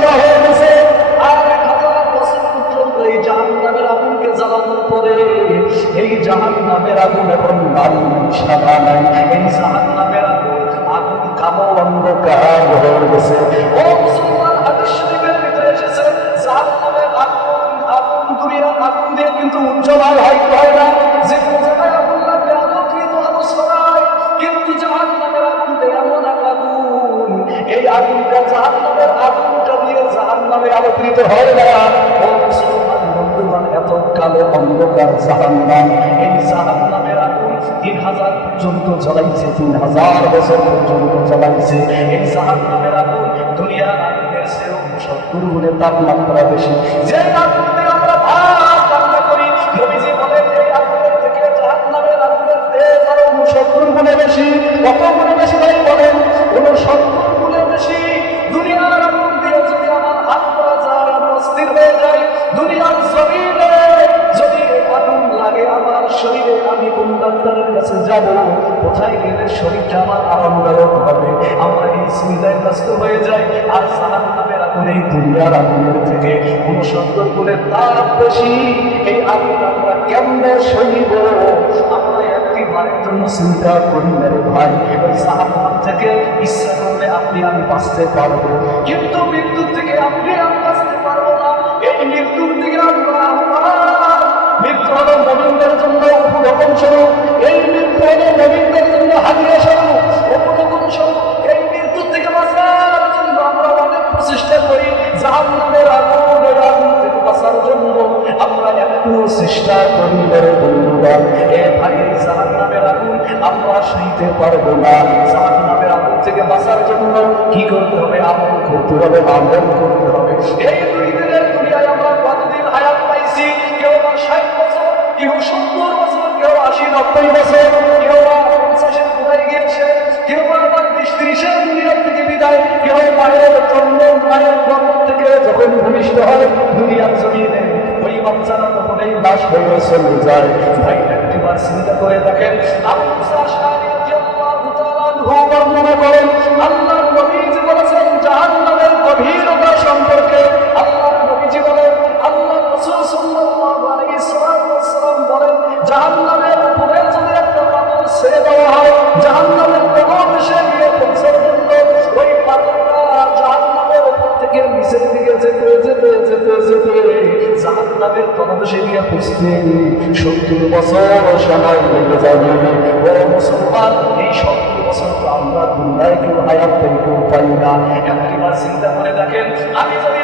সাদা হয়ে গেছে। আর 1000 বছর পর্যন্ত এই জাহান্নামের আগুনকে জ্বালানোর পরে এই জাহান্নামের আগুন এখন লাল সাদা নাই, এই জাহান্নামের আগুন কালো অন্ধকার হয়ে গেছে। ও মুসলমান, হাদিস শরীফের ভিতরে এসেছে জাহান্নামের আগুন দুনিয়ার আগুন দিয়ে কিন্তু উজ্জ্বল আর হয় না। যে কোনো জায়গায় আগুন লাগবে আলোকিত আলো ছড়ায়, কিন্তু জাহান্নামের আগুন এমন এক আগুন, এই আগুনটা জাহান্নামের আগুনটা দিয়ে জাহান্নামে আলোকিত হয় না। ও মুসলমান বন্ধুগণ, এত কালো অন্ধকার জাহান্নাম, এই জাহান্নামের আগুন 3000 পর্যন্ত জ্বালাইছে, 3000 বছর পর্যন্ত জ্বালাইছে। এই জাহান্নামের আগুন দুনিয়ার আগুনের চেয়েও 70 গুণে তাপমাত্রা বেশি। যে আগুন দিয়ে আমরা ভাত রান্না করি, নবীজি বলেন এই আগুনের থেকে জাহান্নামের আগুনের তেজ আরো 70 গুণে বেশি। কত গুণে বেশি ভাই বলেন? 70 গুণে বেশি। দুনিয়ার আগুন দিয়ে যদি আমার হাত পা যায়, আমি অস্থির হয়ে যাই। দুনিয়ার জমিনে যদি আগুন লাগে আমার শরীরে, আমি কোন ডাক্তারের কাছে যাব? কোথায় গেলে শরীরটা আমার আরামদায়ক হবে? আমরা এই চিন্তায় ব্যস্ত হয়ে যাই। আর জাহান্নামের আগুন এই দুনিয়ার আগুনের থেকে 69 গুণের তাপ বেশি। এই আগুন আমরা কেমনে সইব? আমরা একটিবারের জন্য চিন্তা করি না রে ভাই। ওই জাহান্নাম থেকে ইচ্ছা করলে আপনি আমি বাঁচতে পারবো, কিন্তু মৃত্যুর থেকে আপনি আমি বাঁচতে পারবো না। এই মৃত্যুর থেকে আমরা মৃত্যু হলো নবীনদের জন্য উপরকম স্বরূপ, এই মৃত্যু হলো নবীনদের জন্য হাজিরা স্বরূপ, উপরকম স্বরূপ। এই মৃত্যুর থেকে বাঁচার জন্য আমরা অনেক প্রচেষ্টা করি। জাহান্নামের আগুনের আগুন থেকে বাঁচার জন্য আমরা একটু চেষ্টা করি বলে বন্ধুগণ। এ ভাই, জাহান্নামের আগুন আমরা সইতে পারবো না। জাহান্নামের আগুন থেকে বাঁচার জন্য কি করতে হবে? আমল করতে হবে, আমল করতে হবে। এই 2 দিনের দুনিয়ায় আমরা কতদিন হায়াত পাইছি? কেউ বা 60 বছর, কেউ 70 বছর, কেউ 80-90 বছর, কেউ বা 50-এর কোথায় গিয়েছে, কেউ আবার 20-30-এর দুনিয়ার থেকে বিদায়, কেউ মায়ের জন্ম, মায়ের গর্ভ থেকে যখন ভূমিষ্ঠ হয় দুনিয়ার জমিনে, ওই বাচ্চারা তখনই লাশ হয়ে চলে যায়। ভাই, একটিবার চিন্তা করে দেখেন। আবু মুসা আশআরী রাদিয়াল্লাহু তাআলা আনহু বর্ণনা করেন, আল্লাহর নবীজি বলেছেন জাহান্নামের গভীরতা সম্পর্কে। আল্লাহর নবীজি বলেন, আল্লাহর রাসূল সাল্লাল্লাহু আলাইহি ওয়াসাল্লাম বলেন, জাহান্নামের উপরে যদি একটা পাথর ছেড়ে দেওয়া হয়, জাহান্নামের তলদেশে গিয়ে পৌঁছার জন্য ওই পাথরটা জাহান্নামের উপর থেকে নিচের দিকে যেতে যেতে যেতে যেতে জাহান্নামের তলদেশে গিয়ে পৌঁছতে 70 বছর সময় লেগে যাবে। ও মুসলমান, এই 70 বছর তো আমরা দুনিয়ায় কেউ হায়াত থেকে কেউ পাই না। একটিবার চিন্তা করে দেখেন, আমি যদি